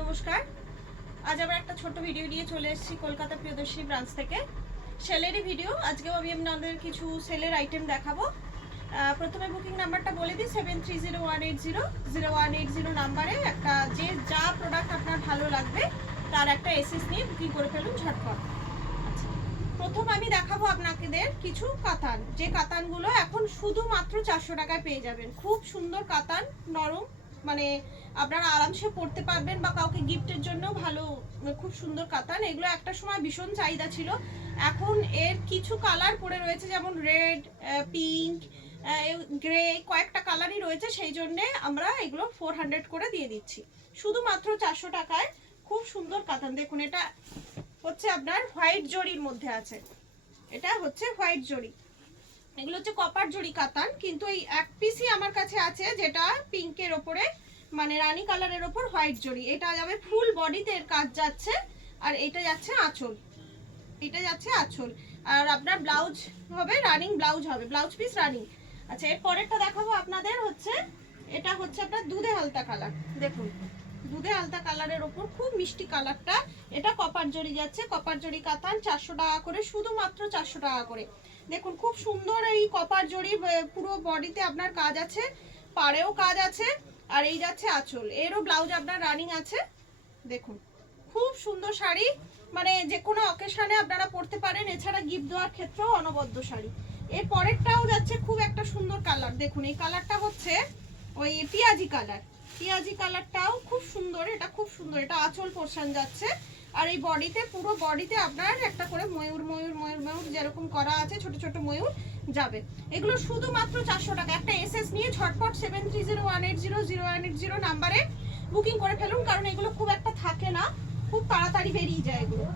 নমস্কার। আজ আবার একটা ছোট ভিডিও নিয়ে চলে এসেছি কলকাতা প্রিয়দর্শিনী ব্রাঞ্চ থেকে। সেলেরই ভিডিও। আজকেও আমি আপনাদের কিছু সেলের আইটেম দেখাবো। প্রথমে বুকিং নাম্বারটা বলে দিই 7301800180 নাম্বারে একটা যা প্রোডাক্ট আপনার ভালো লাগবে তার একটা এসএস নিয়ে বুকিং করে ফেলুন ঝটপট। প্রথম আমি দেখাবো আপনাদের কিছু কাতান, যে কাতানগুলো এখন শুধুমাত্র 400 টাকায় পেয়ে যাবেন। খুব সুন্দর কাতান, নরম, মানে আপনারা আরামসে পরতে পারবেন বা কাউকে গিফটের জন্য ভালো, খুব সুন্দর কাতান। এগুলো একটা সময় ভীষণ চাহিদা ছিল, এখন এর কিছু কালার পড়ে রয়েছে, যেমন রেড, পিঙ্ক, গ্রে, কয়েকটা কালারই রয়েছে, সেই জন্যে আমরা এগুলো 400 করে দিয়ে দিচ্ছি শুধুমাত্র 400 টাকায়। খুব সুন্দর কাতান দেখুন, এটা হচ্ছে আপনার হোয়াইট জরির মধ্যে আছে, এটা হচ্ছে হোয়াইট জরি, এগুলো হচ্ছে কপার জরি কাতান, কিন্তু এই এক পিসই আমার কাছে আছে যেটা পিঙ্কের ওপরে, মানে রানী কালারের ওপর হোয়াইট জরি। এটা যাবে ফুল বডিতে, এর কাজ যাচ্ছে, আর এটা যাচ্ছে আঁচল, এটা যাচ্ছে আঁচল, আর আপনার ব্লাউজ হবে রানিং, ব্লাউজ হবে, ব্লাউজ পিস রানিং। আচ্ছা, এর পরেরটা দেখাবো আপনাদের, হচ্ছে এটা হচ্ছে আপনার দুধে হালতা কালার, দেখুন দুধে আলতা কালারের ওপর খুব মিষ্টি কালারটা। এটা কপার জরি যাচ্ছে, কপার জরি কাতান 400 টাকা করে, শুধুমাত্র 400 টাকা করে। দেখুন খুব সুন্দর এই কপার জরি, পুরো বডিতে আপনার কাজ আছে, পাড়েও কাজ আছে, আর এই যাচ্ছে আঁচল, এরও ব্লাউজ আপনার রানিং আছে। দেখুন খুব সুন্দর শাড়ি, মানে যে কোনো অকেশনে আপনারা পরতে পারেন, এছাড়া গিফট দেওয়ার ক্ষেত্রেও অনবদ্য শাড়ি। এর পরেরটাও যাচ্ছে খুব একটা সুন্দর কালার, দেখুন এই কালারটা হচ্ছে ওই পিয়াজি কালার, পিয়াজি কালারটাও খুব সুন্দর, এটা খুব সুন্দর, এটা আঁচল পোর্শন যাচ্ছে, আর এই বডিতে, পুরো বডিতে আপনার একটা করে ময়ূর ময়ূর ময়ূর ময়ূর যেরকম করা আছে, ছোট ছোট ময়ূর যাবে। এগুলো শুধুমাত্র 400 টাকা। একটা এসএস নিয়ে ঝটপট 7301800180 নাম্বারে বুকিং করে ফেলুন, কারণ এগুলো খুব একটা থাকে না, খুব তাড়াতাড়ি বেরিয়ে যায় এগুলো।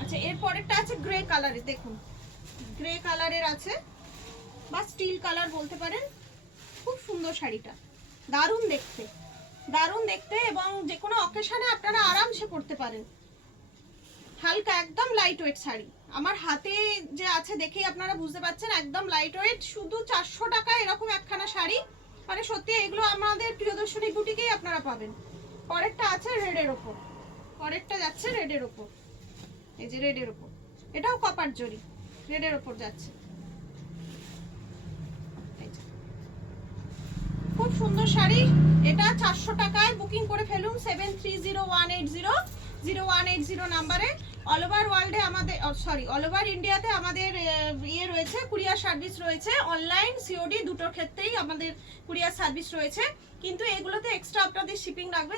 আচ্ছা, এর পরেরটা আছে গ্রে কালারের, দেখুন গ্রে কালারের আছে, বা স্টিল কালার বলতে পারেন। খুব সুন্দর শাড়িটা, দারুণ দেখতে, দারুণ দেখতে, এবং যে কোনো অকেশনে আপনারা আরামসে পরতে পারেন। হালকা একদম লাইট ওয়েট শাড়ি, আমার হাতে যে আছে দেখেই আপনারা বুঝতে পারছেন, একদম লাইট ওয়েট, শুধু 400 টাকা এরকম একখানা শাড়ি, মানে সত্যি এগুলো আমাদের প্রিয়দর্শনী বুটিকেই আপনারা পাবেন। পরেরটা আছে রেডের ওপর, পরেরটা যাচ্ছে রেডের ওপর, এই যে রেডের ওপর, এটাও কপার জরি, রেডের ওপর যাচ্ছে, খুব সুন্দর শাড়ি। এটা 400 টাকায় বুকিং করে ফেলুন 7301800180 নাম্বারে। অল ওভার ওয়ার্ল্ডে আমাদের, সরি অল ওভার ইন্ডিয়াতে আমাদের ইয়ে রয়েছে, কুরিয়ার সার্ভিস রয়েছে, অনলাইন সিওডি দুটোর ক্ষেত্রেই আমাদের কুরিয়ার সার্ভিস রয়েছে, কিন্তু এগুলোতে এক্সট্রা আপনাদের শিপিং লাগবে,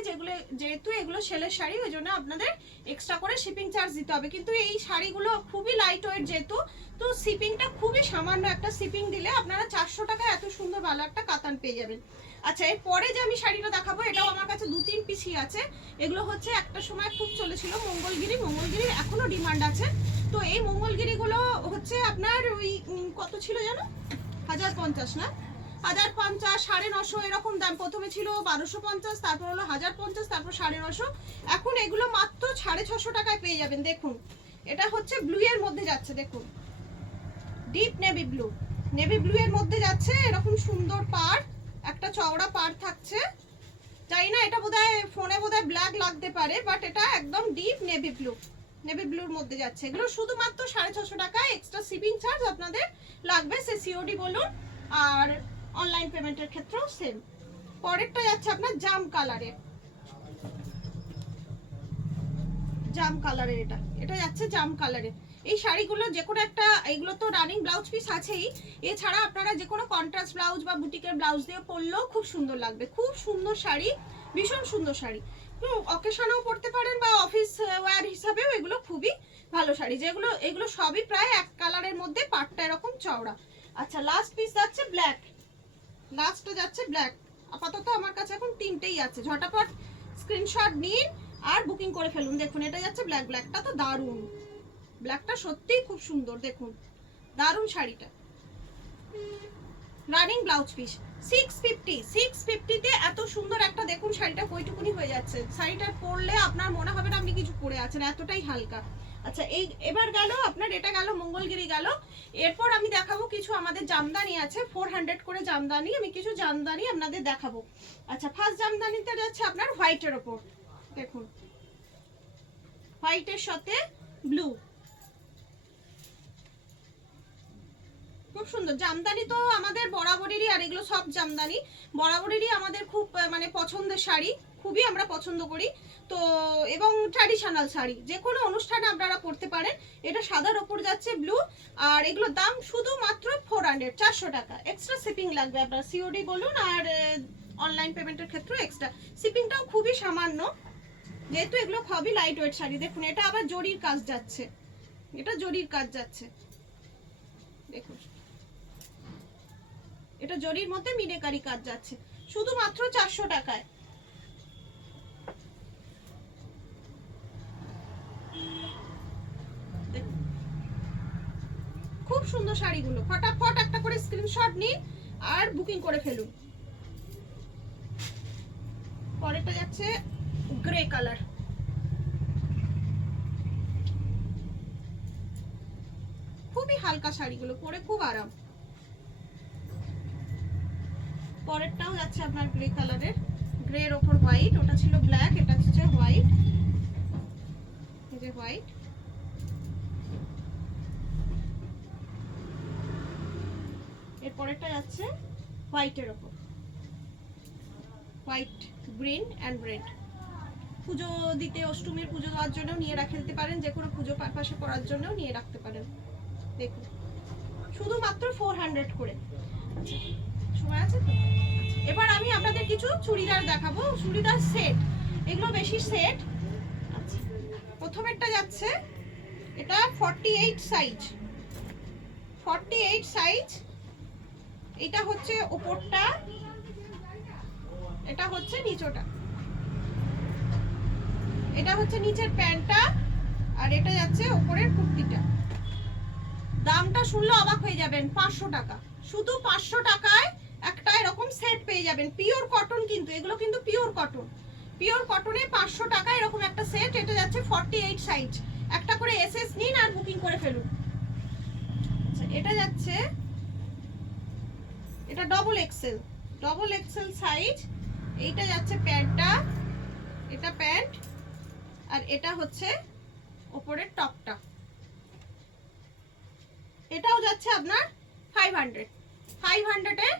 যেহেতু এগুলো সেলের শাড়ি, ওই জন্য আপনাদের এক্সট্রা করে শিপিং চার্জ দিতে হবে। কিন্তু এই শাড়িগুলো খুবই লাইট ওয়েট যেহেতু, তো শিপিংটা খুবই সামান্য, একটা শিপিং দিলে আপনারা 400 টাকায় এত সুন্দর ভালো একটা কাতান পেয়ে যাবেন। আচ্ছা, এর পরে যে আমি শাড়িটা দেখাবো, এটাও আমার কাছে 2-3 পিসই আছে। এগুলো হচ্ছে একটা সময় খুব চলেছিল মঙ্গলগিরি, মঙ্গলগিরির এখনো ডিমান্ড আছে। তো এই মঙ্গলগিরিগুলো হচ্ছে আপনার ওই কত ছিল জানো, 1050 না, 1050, 950 এরকম দাম। প্রথমে ছিল 1250, তারপর হলো 1050, তারপর 950, এখন এগুলো মাত্র 650 টাকায় পেয়ে যাবেন। দেখুন এটা হচ্ছে ব্লু এর মধ্যে যাচ্ছে, দেখুন deep navy blue, navy blue এর মধ্যে যাচ্ছে, এরকম সুন্দর পাড়, একটা চওড়া পাড় থাকছে। জানি না এটা বোধহয় ফোনে বোধহয় ব্ল্যাক লাগতে পারে, বাট এটা একদম ডিপ নেভি ব্লু, নেভি ব্লুর মধ্যে যাচ্ছে। এগুলো শুধুমাত্র 650 টাকা, এক্সট্রা শিপিং চার্জ আপনাদের লাগবে, সে সিওডি বলুন আর অনলাইন পেমেন্টের ক্ষেত্রেও সেম। পরেরটা যাচ্ছে আপনার জাম কালারে, জাম কালারের, এটা যাচ্ছে জাম কালারে। এই শাড়িগুলো যে কোনো একটা, এইগুলো তো রানিং ব্লাউজ পিস আছেই, এছাড়া আপনারা যে কোনো কন্ট্রাস্ট ব্লাউজ বা বুটিকের ব্লাউজ দিয়ে পরলেও খুব সুন্দর লাগবে। খুব সুন্দর শাড়ি, ভীষণ সুন্দর শাড়ি, অকেশনেও পরতে পারেন বা অফিস ওয়্যার হিসাবেও এগুলো খুবই ভালো শাড়ি, যেগুলো এগুলো সবই প্রায় এক কালারের মধ্যে, পাটটা এরকম চওড়া। আচ্ছা, লাস্ট পিস যাচ্ছে ব্ল্যাক, লাস্টটা যাচ্ছে ব্ল্যাক। আপাতত আমার কাছে এখন 3টেই আছে, ঝটাপট স্ক্রিনশট নিন আর বুকিং করে ফেলুন। দেখুন এটা যাচ্ছে ব্ল্যাক, ব্ল্যাকটা তো দারুণ, ব্ল্যাকটা সত্যিই খুব সুন্দর, দেখুন দারুণ শাড়িটা, রানিং ব্লাউজ পিস। 650 তে এত সুন্দর একটা, দেখুন শাড়িটা কইটুকুনি হয়ে যাচ্ছে, শাড়িটা পরলে আপনার মনে হবে না আপনি কিছু পরে আছেন, এতটাই হালকা। আচ্ছা, এই এবার গেল আপনার, এটা গেল মঙ্গলগিরি গেল। এরপর আমি দেখাবো কিছু আমাদের জামদানি আছে, 400 করে জামদানি, আমি কিছু জামদানি আপনাদের দেখাবো। আচ্ছা, ফার্স্ট জামদানিটা যাচ্ছে আপনার হোয়াইটের ওপর, দেখুন হোয়াইটের সাথে ব্লু, খুব সুন্দর। জামদানি তো আমাদের বরাবরেরই, আর এগুলো সব জামদানি বরাবরেরই আমাদের খুব মানে পছন্দের শাড়ি, খুবই আমরা পছন্দ করি তো। এবং ট্র্যাডিশনাল শাড়ি যে কোনো অনুষ্ঠানে আপনারা পরতে পারেন। এটা সাদার ওপর যাচ্ছে ব্লু, আর এগুলোর দাম শুধুমাত্র 400, 400 টাকা। এক্সট্রা শিপিং লাগবে আপনার, সিওডি বলুন আর অনলাইন পেমেন্টের ক্ষেত্রে এক্সট্রা শিপিংটাও খুবই সামান্য, যেহেতু এগুলো খুবই লাইট ওয়েট শাড়ি। দেখুন এটা আবার জরির কাজ যাচ্ছে, এটা জরির কাজ যাচ্ছে, দেখুন এটা জরির মধ্যে মিনেকারি কাজ যাচ্ছে, শুধুমাত্র 400 টাকায়। খুব সুন্দর শাড়িগুলো, ফটাফট একটা করে স্ক্রিনশট নিন আর বুকিং করে ফেলুন। পরেরটা যাচ্ছে গ্রে কালার, খুবই হালকা শাড়িগুলো পরে খুব আরাম। পরেরটাও যাচ্ছে আপনার গ্রে কালারের, গ্রে এর ওপর হোয়াইট, ওটা ছিল ব্ল্যাক, এটা হচ্ছে হোয়াইট, এই যে হোয়াইট। এর পরেরটা যাচ্ছে হোয়াইটের ওপর, হোয়াইট গ্রিন অ্যান্ড রেড। পুজো দিতে, অষ্টমীর পুজো দেওয়ার জন্য নিয়ে রাখতে দিতে পারেন, যে কোনো পুজো পারপাসে করার জন্য নিয়ে রাখতে পারেন। দেখুন শুধুমাত্র 400 করে। সময় আছে তো? এবার আমি আপনাদের কিছু চুড়িদার দেখাবো, চুড়িদার সেট, এগুলো বেশি সেট। আচ্ছা প্রথমেরটা যাচ্ছে, এটা 48 সাইজ, 48 সাইজ। এটা হচ্ছে উপরটা, এটা হচ্ছে নিচটা, এটা হচ্ছে নিচের প্যান্টটা, আর এটা যাচ্ছে উপরের কুর্তিটা। দামটা শুনলে অবাক হয়ে যাবেন, 500 টাকা, শুধু 500 টাকায় একটা এরকম সেট পেয়ে যাবেন। পিওর কটন, কিন্তু এগুলো কিন্তু পিওর কটন, পিওর কটনে 500 টাকা এরকম একটা সেট। এটা যাচ্ছে 48 সাইজ, একটা করে এসএস নিন আর বুকিং করে ফেলুন। আচ্ছা এটা যাচ্ছে, এটা double XL, double XL size. এইটা যাচ্ছে প্যান্টটা, এটা প্যান্ট, আর এটা হচ্ছে উপরের টপটা। এটাও যাচ্ছে আপনার 500, 500 এ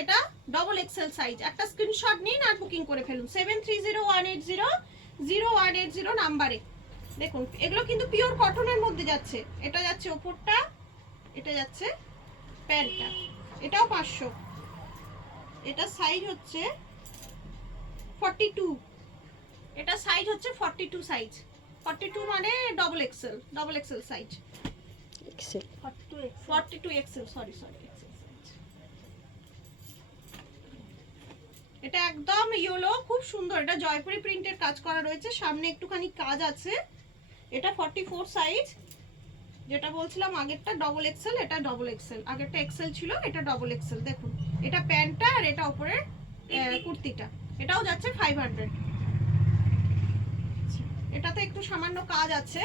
এটা ডবল এক্সেল সাইজ। একটা স্ক্রিনশট নিন আর বুকিং করে ফেলুন 7301800180 নাম্বারে। দেখুন এগুলো কিন্তু পিওর কটনের মধ্যে যাচ্ছে। এটা যাচ্ছে ওপরটা, এটা যাচ্ছে প্যান্টটা, এটাও 500। এটা সাইজ হচ্ছে 42, এটা সাইজ হচ্ছে 42 সাইজ, 42 মানে double XL, double XL size, XL 42 XL, sorry XL size. এটা একদম ইয়েলো, খুব সুন্দর। এটা জয়পুরি প্রিন্টের কাজ করা রয়েছে, সামনে একটুখানি কাজ আছে। এটা 44 সাইজ, যেটা বলছিলাম আগেরটা ডবল এক্সেল, এটা ডবল এক্সেল, আগেরটা এক্সেল ছিল, এটা ডবল এক্সেল। দেখুন এটা প্যান্টটা আর এটা উপরের কুর্তিটা, এটাও যাচ্ছে 500। এটাতে একটু সামান্য কাজ আছে,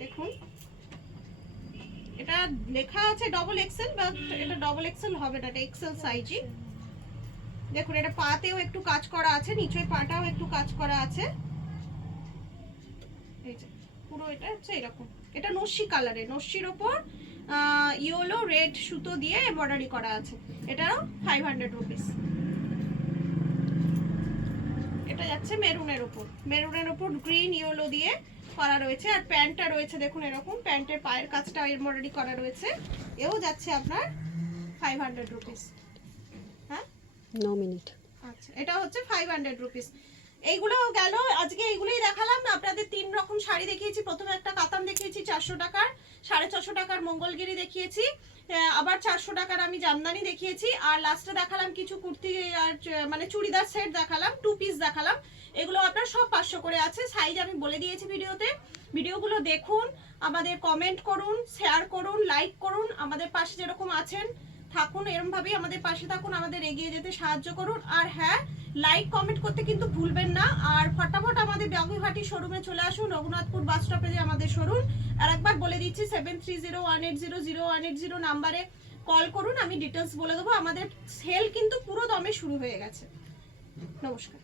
দেখুন এটা লেখা আছে ডবল এক্সেল, বাট এটা ডবল এক্সেল হবে না, এটা এক্সেল সাইজই। দেখুন এটা পাতেও একটু কাজ করা আছে, নিচের পাটাও একটু কাজ করা আছে, এই যে পুরো এটা হচ্ছে এরকম। এটা নস্যি কালারে, নস্যির ওপর ইয়েলো রেড সুতো দিয়ে এমব্রয়ডারি করা আছে, এটারও 500 রুপিস। এটা যাচ্ছে মেরুনের ওপর, মেরুনের ওপর গ্রিন ইয়েলো দিয়ে করা রয়েছে, আর প্যান্টটা রয়েছে দেখুন এরকম, প্যান্টের পায়ের কাজটা এমব্রয়ডারি করা রয়েছে, এও যাচ্ছে আপনার 500 রুপিস। হ্যাঁ 9 মিনিট। আচ্ছা এটা হচ্ছে 500 রুপিস। এইগুলো গেল, আজকে এইগুলোই দেখালাম আপনাদের। 3 রকম শাড়ি দেখিয়েছি। প্রথমে একটা কাতান দেখিয়েছি 400 টাকার, 450 টাকার মঙ্গলগিরি দেখিয়েছি, আবার 400 টাকার আমি জামদানি দেখিয়েছি, আর লাস্টে দেখালাম কিছু কুর্তি আর মানে চুড়িদার সেট দেখালাম, 2 পিস দেখালাম। এগুলো আপনার সব 500 করে আছে, সাইজ আমি বলে দিয়েছি ভিডিওতে। ভিডিওগুলো দেখুন, আমাদের কমেন্ট করুন, শেয়ার করুন, লাইক করুন, আমাদের পাশে যেরকম আছেন থাকুন, এরকমভাবেই আমাদের পাশে থাকুন, আমাদের এগিয়ে যেতে সাহায্য করুন। আর হ্যাঁ, লাইক কমেন্ট করতে কিন্তু ভুলবেন না। আর ফটাফট আমাদের বাগুইহাটি শোরুমে চলে আসুন, রঘুনাথপুর বাস স্টপে যে আমাদের শোরুম। আর একবার বলে দিচ্ছি 7301800180 নাম্বারে কল করুন, আমি ডিটেলস বলে দেবো। আমাদের সেল কিন্তু পুরো দমে শুরু হয়ে গেছে। নমস্কার।